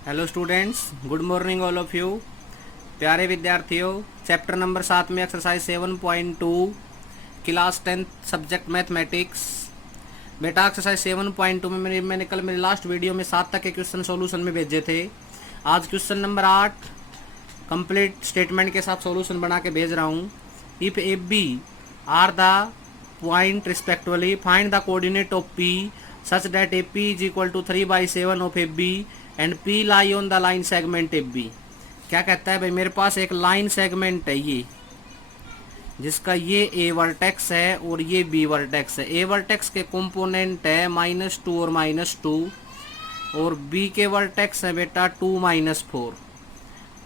Hello students, good morning all of you. प्यारे विद्यार्थियों, chapter number 7 में एक्सरसाइज 7.2 क्लास 10 सब्जेक्ट मैथमेटिक्स। बेटा exercise 7.2 में मैंने कल मेरी लास्ट वीडियो में 7 तक के क्वेश्चन सॉल्यूशन में भेजे थे। आज क्वेश्चन नंबर 8 कंप्लीट स्टेटमेंट के साथ सॉल्यूशन बना के भेज रहा हूँ। If A B are the point respectively find the coordinate of P such that A P is equal to 3/7 of A B and P lie on the line segment A B. क्या कहता है भाई, मेरे पास एक line segment है ये, जिसका ये ए वर्टेक्स है और ये बी वर्टेक्स है। ए वर्टेक्स के कंपोनेंट है -2 और -2 और बी के वर्टेक्स है बेटा 2 -4।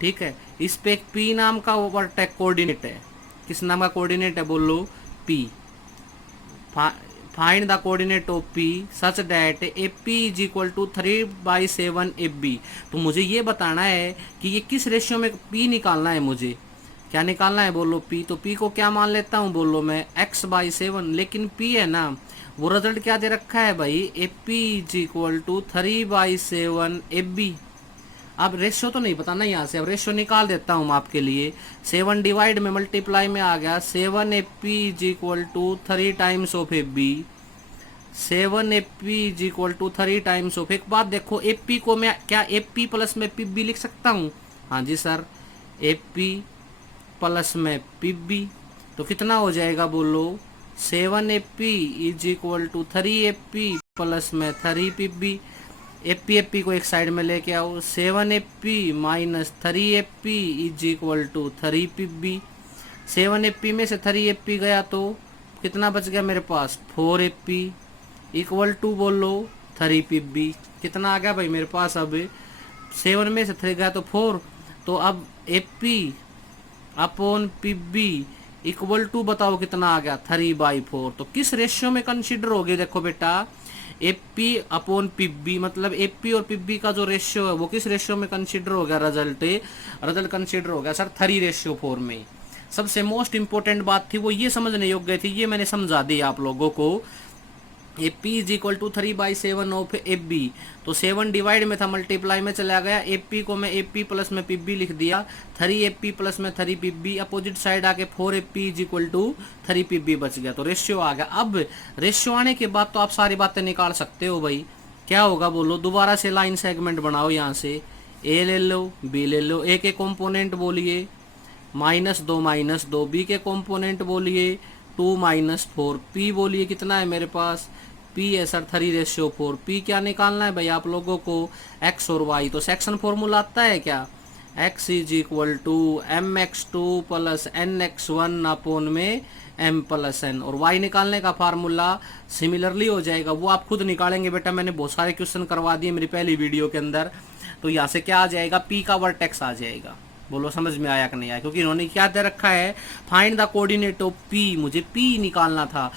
ठीक है, इस पे एक पी नाम का वर्टेक्स कोऑर्डिनेट है। किस नाम का कोऑर्डिनेट है बोलो? P. Find the coordinate of P such that A P is equal to 3/7 A B. तो मुझे ये बताना है कि ये किस रेशियो में पी निकालना है। मुझे क्या निकालना है बोलो? पी। तो पी को क्या मान लेता हूँ बोलो मैं? x/7। लेकिन पी है ना, वो रिजल्ट क्या दे रखा है भाई? A P is equal to 3/7 A B. अब रेशियो तो नहीं बताना यहाँ से, अब रेशियो निकाल देता हूँ मैं आपके लिए। 7 डिवाइड में मल्टीप्लाई में आ गया 7 A P is equal to 3 times of A B. 7 A P is equal to 3 times of. एक बात देखो, ए पी को मैं क्या ए पी प्लस में पी बी लिख सकता हूँ? हाँ जी सर, ए पी प्लस में पी बी। तो कितना हो जाएगा बोलो? 7 A P is equal to 3 A P plus में 3 पी बी। ए पी को एक साइड में लेके आओ। 7 A P minus 3 A P is equal to 3 P B. 7 A P में से 3 ए पी गया तो कितना बच गया मेरे पास? 4 ए पी इक्वल टू बोलो 3 पी बी। कितना आ गया भाई मेरे पास? अब 7 में से 3 गया तो 4। तो अब A P upon P B equal to बताओ कितना आ गया? 3/4। तो किस रेशियो में कंसिडर हो गया? देखो बेटा, एपी अपॉन पीबी मतलब एपी और पीबी का जो रेशियो है वो किस रेशियो में कंसीडर हो गया? रिजल्ट कंसीडर हो गया सर 3:4 में। सबसे मोस्ट इंपोर्टेंट बात थी वो ये समझने योग्य थी, ये मैंने समझा दी आप लोगों को। A P is equal to 3/7 of A B. तो 7 डिवाइड में था, मल्टीप्लाई में चला गया। ए पी को मैं ए पी प्लस में पी बी लिख दिया। 3 ए पी प्लस में 3 पी बी, अपोजिट साइड आके 4 A P is equal to 3 P B बच गया। तो रेशियो आ गया। अब रेशियो आने के बाद तो आप सारी बातें निकाल सकते हो भाई। क्या होगा बोलो? दोबारा से लाइन सेगमेंट बनाओ। यहाँ से ए ले लो, बी ले लो। ए के कॉम्पोनेंट बोलिए -2 बी के कॉम्पोनेंट बोलिए 2 -4, पी बोलिए कितना है मेरे पास? पी है सर 3:4। पी क्या निकालना है भाई आप लोगों को? एक्स और वाई। तो सेक्शन फॉर्मूला आता है क्या? X is equal to mx2 plus nx1 upon में m प्लस n। और y निकालने का फार्मूला सिमिलरली हो जाएगा, वो आप खुद निकालेंगे बेटा। मैंने बहुत सारे क्वेश्चन करवा दिए मेरी पहली वीडियो के अंदर। तो यहाँ से क्या आ जाएगा? p का वर्टेक्स आ जाएगा। बोलो समझ में आया कि नहीं आया? क्योंकि इन्होंने क्या दे रखा है? Find the coordinate of p। मुझे p निकालना था।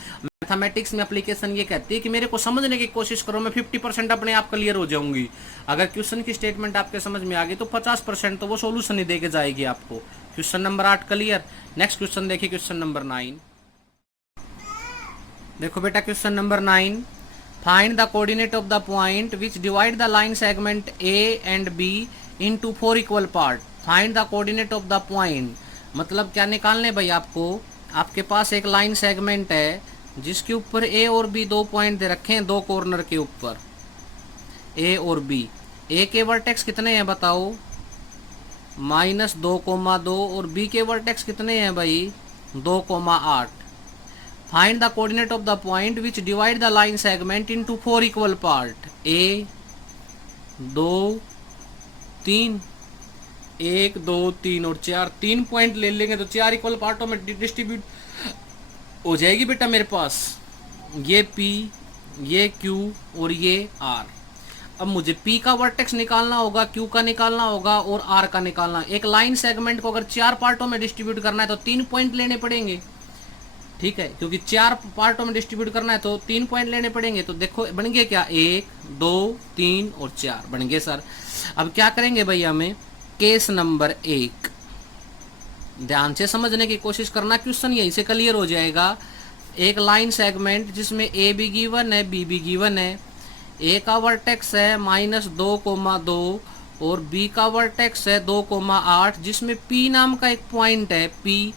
मैथमेटिक्स में एप्लीकेशन ये कहती है कि मेरे को समझने की कोशिश करो, मैं 50% अपने आप क्लियर हो जाऊंगी। अगर क्वेश्चन की स्टेटमेंट आपके समझ में आ गई तो 50% तो वो सोल्यूशन ही देके जाएगी आपको। Question number 8 clear. Next question देखिए, क्वेश्चन नंबर 9। देखो बेटा, question number 9, find the coordinate of the point which divide the line segment A and B into 4 equal part. Find the coordinate of the point मतलब क्या निकालने भाई आपको? आपके पास एक लाइन सेगमेंट है जिसके ऊपर ए और बी 2 पॉइंट दे रखे हैं, 2 कॉर्नर के ऊपर ए और बी। ए के वर्टेक्स कितने हैं बताओ? -2,2 और बी के वर्टेक्स कितने हैं भाई? 2,8। Find the coordinate of the point which divide the line segment into 4 equal part. ए 2 3 1 2 3 और 4, 3 पॉइंट ले लेंगे तो 4 इक्वल पार्टों में डिस्ट्रीब्यूट हो जाएगी बेटा मेरे पास। ये P, ये Q और ये R। अब मुझे P का वर्टेक्स निकालना होगा, Q का निकालना होगा और R का निकालना। एक लाइन सेगमेंट को अगर 4 पार्टों में डिस्ट्रीब्यूट करना है तो 3 पॉइंट लेने पड़ेंगे। ठीक है, क्योंकि 4 पार्टों में डिस्ट्रीब्यूट करना है तो 3 पॉइंट लेने पड़ेंगे। तो देखो बन गए क्या? 1 2 3 और 4 बन गए सर। अब क्या करेंगे भैया? हमें केस नंबर 1 ध्यान से समझने की कोशिश करना, क्वेश्चन यहीं से क्लियर हो जाएगा। एक लाइन सेगमेंट जिसमें ए भी गिवन है, बी भी गिवन है। ए का वर्टेक्स है -2,2 और बी का वर्टेक्स है 2,8 जिसमें पी नाम का एक पॉइंट है पी।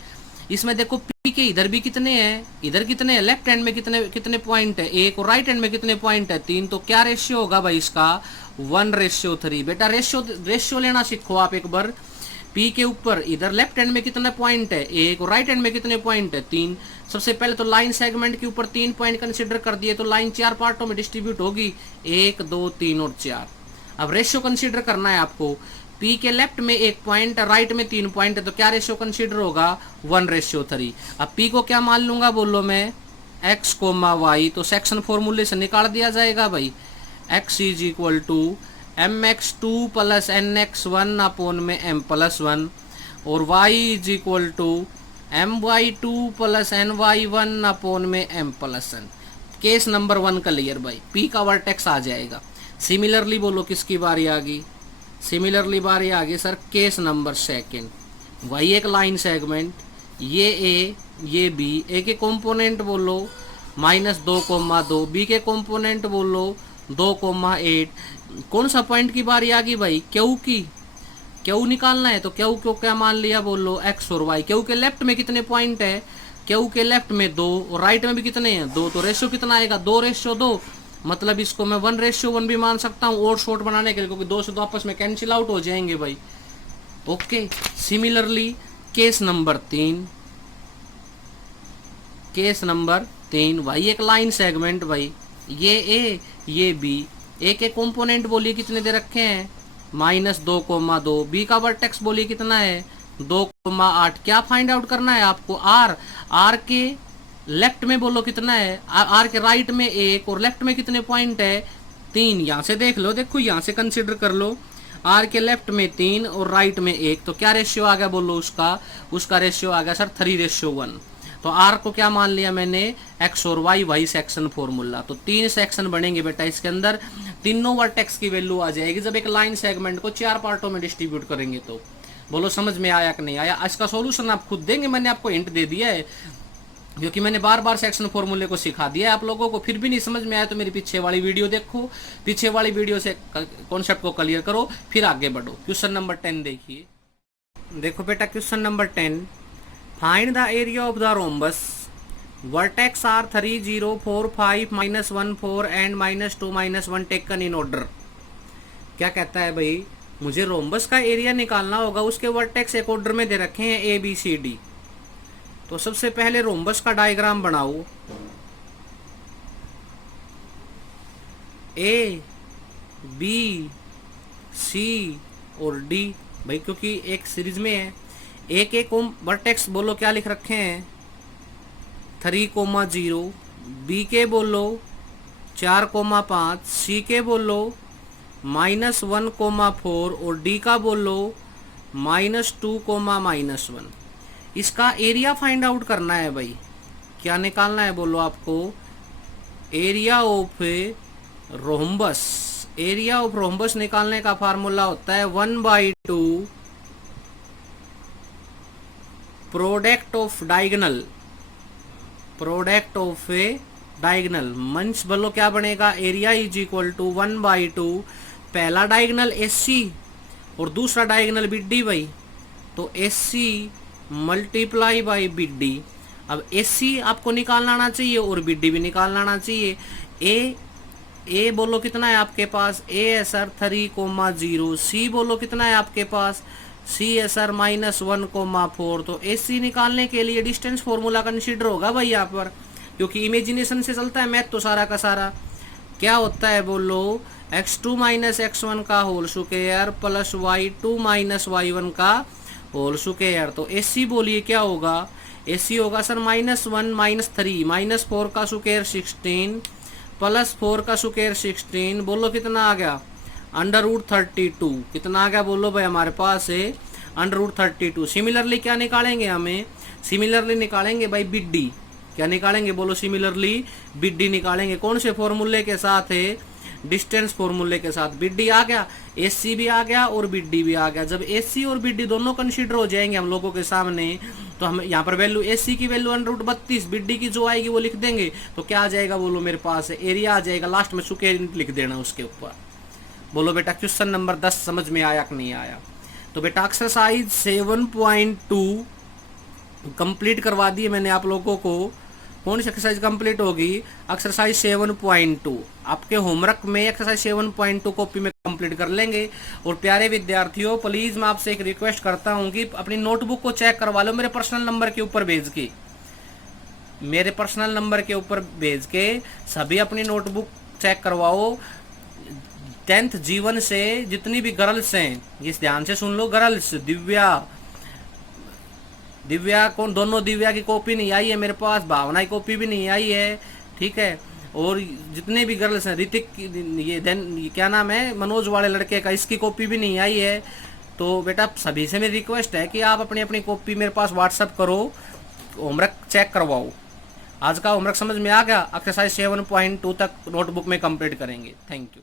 इसमें देखो पी के इधर भी कितने हैं, इधर कितने हैं, लेफ्ट हैंड में कितने कितने पॉइंट है 1 और राइट हैंड में कितने पॉइंट है 3। तो क्या रेशियो होगा भाई इसका 1:3। बेटा रेशियो लेना सीखो आप एक बार। पी के ऊपर इधर लेफ्ट हैंड में कितने पॉइंट है 1 और राइट हैंड में कितने पॉइंट है 3। सबसे पहले तो लाइन सेगमेंट के ऊपर 3 पॉइंट कंसिडर कर दिए तो लाइन 4 पार्टों में डिस्ट्रीब्यूट होगी 1 2 3 और 4। अब रेशियो कंसीडर करना है आपको। पी के लेफ्ट में 1 पॉइंट, राइट में 3 पॉइंट है तो क्या रेशियो कंसीडर होगा 1:3। अब पी को क्या मान लूंगा बोलो मैं x, y। तो सेक्शन फॉर्मूले से निकाल दिया जाएगा भाई x = mx2 + nx1 अपॉन में m+1 और y = my2 + ny1 अपॉन में m+1। केस नंबर 1 क्लियर भाई, p का वर्टेक्स आ जाएगा। सिमिलरली बोलो किसकी बारी आ गई, सिमिलरली बारी आ गई सर केस नंबर 2। वही एक लाइन सेगमेंट, ये a ये b, a के कंपोनेंट बोलो -2,2, b के कंपोनेंट बोलो 2,8। कौन सा पॉइंट की बारी आ गई भाई क्यू की, क्यू निकालना है तो क्यू को क्या मान लिया बोलो x और y। क्यू के लेफ्ट में कितने पॉइंट है, क्यू के लेफ्ट में 2 और राइट में भी कितने हैं 2। तो रेशियो कितना आएगा 2:2। मतलब इसको मैं 1:1 भी मान सकता हूँ और शॉर्ट बनाने के लिए, क्योंकि 2 से 2 आपस में कैंसिल आउट हो जाएंगे भाई। Okay, similarly case number 3, case number 3 भाई एक लाइन सेगमेंट भाई, ये ए ये बी, ए के कंपोनेंट बोलिए कितने दे रखे हैं -2,2, बी का वर्टेक्स बोलिए कितना है 2,8। क्या फाइंड आउट करना है आपको आर, आर के लेफ्ट में बोलो कितना है, आर के राइट में 1 और लेफ्ट में कितने पॉइंट है 3। यहाँ से देख लो, देखो यहाँ से कंसिडर कर लो, आर के लेफ्ट में 3 और राइट में 1। तो क्या रेशियो आ गया बोलो उसका रेशियो आ गया सर 3:1। तो आर को क्या मान लिया मैंने एक्स और वाई, वही सेक्शन फॉर्मूला। तो 3 सेक्शन बनेंगे बेटा इसके अंदर, तीनों वर्टेक्स की वैल्यू आ जाएगी जब एक लाइन सेगमेंट को 4 पार्टों में डिस्ट्रीब्यूट करेंगे। तो बोलो समझ में आया कि नहीं आया। इसका सॉल्यूशन आप खुद देंगे, मैंने आपको हिंट दे दिया है क्योंकि मैंने बार बार सेक्शन फॉर्मूले को सिखा दिया है आप लोगों को। फिर भी नहीं समझ में आया तो मेरी पीछे वाली वीडियो देखो, पीछे वाली वीडियो से कॉन्सेप्ट को क्लियर करो फिर आगे बढ़ो। क्वेश्चन नंबर 10 देखिए, देखो बेटा question number 10, find the area of the rhombus vertex are 3 0 4 5 -1 4 and -2 -1 taken in order. क्या कहता है भाई, मुझे रोम्बस का एरिया निकालना होगा, उसके वर्टेक्स एक ऑर्डर में दे रखे हैं A B C D। तो सबसे पहले रोम्बस का डायग्राम बनाओ, A B C और D भाई, क्योंकि एक सीरीज में है। एक एक वर्टेक्स बोलो क्या लिख रखे हैं 3,0, B के बोलो 4,5, C के बोलो -1,4 और D का बोलो -2, -1। इसका एरिया फाइंड आउट करना है भाई। क्या निकालना है बोलो आपको, area of rhombus. Area of rhombus निकालने का फार्मूला होता है 1/2 product of diagonal, product of A diagonal. मंच बोलो क्या बनेगा, एरिया = 1/2 पहला डायगोनल SC और दूसरा डायगोनल BD भाई। तो SC मल्टीप्लाई बाई BD। अब SC आपको निकालना आना चाहिए और BD भी निकालना आना चाहिए। A बोलो कितना है आपके पास, A है सर 3,0, C बोलो कितना है आपके पास, C है सर -1,4। तो SC निकालने के लिए डिस्टेंस फॉर्मूला कंसीडर होगा भाई यहाँ पर, क्योंकि इमेजिनेशन से चलता है मैथ तो सारा का सारा। क्या होता है बोलो, x2 - x1 का whole square plus y2 - y1 का होल स्क्वायर। तो SC बोलिए क्या होगा, SC होगा सर -1 -3 -4 का स्क्वायर 16 +4 का स्क्वायर 16। बोलो कितना आ गया √32। कितना आ गया बोलो भाई हमारे पास है √32। सिमिलरली क्या निकालेंगे हमें, सिमिलरली निकालेंगे भाई BD। क्या निकालेंगे बोलो, सिमिलरली BD निकालेंगे। कौन से फॉर्मूले के साथ है, डिस्टेंस फॉर्मूले के साथ। BD आ गया, SC भी आ गया और BD भी आ गया। जब SC और BD दोनों कंसीडर हो जाएंगे हम लोगों के सामने, तो हम यहाँ पर वैल्यू SC की वैल्यू √32, BD की जो आएगी वो लिख देंगे। तो क्या आ जाएगा बोलो मेरे पास एरिया आ जाएगा, लास्ट में स्क्वायर लिख देना उसके ऊपर। बोलो बेटा क्वेश्चन नंबर 10 समझ में आया कि नहीं आया। तो बेटा एक्सरसाइज 7.2 कंप्लीट करवा दिए मैंने आप लोगों को। कौन सी एक्सरसाइज कंप्लीट होगी? एक्सरसाइज 7.2। आपके होमवर्क में एक्सरसाइज 7.2 कॉपी में कंप्लीट कर लेंगे। और प्यारे विद्यार्थियों, प्लीज मैं आपसे एक रिक्वेस्ट करता हूं कि अपनी नोटबुक को चेक करवा लो मेरे पर्सनल नंबर के ऊपर भेज के। मेरे पर्सनल नंबर के ऊपर भेज के सभी अपनी नोटबुक चेक करवाओ। 10th जीवन से जितनी भी गर्ल्स हैं, ये ध्यान से सुन लो, गर्ल्स दिव्या कौन, दोनों दिव्या की कॉपी नहीं आई है मेरे पास, भावना की कॉपी भी नहीं आई है, ठीक है। और जितने भी गर्ल्स हैं, ऋतिक, ये क्या नाम है, मनोज वाले लड़के का, इसकी कॉपी भी नहीं आई है। तो बेटा सभी से मेरी रिक्वेस्ट है कि आप अपनी अपनी कॉपी मेरे पास व्हाट्सअप करो, होमवर्क चेक करवाओ। आज का होमवर्क समझ में आ गया? एक्सरसाइज 7.2 तक नोटबुक में कंप्लीट करेंगे। Thank you.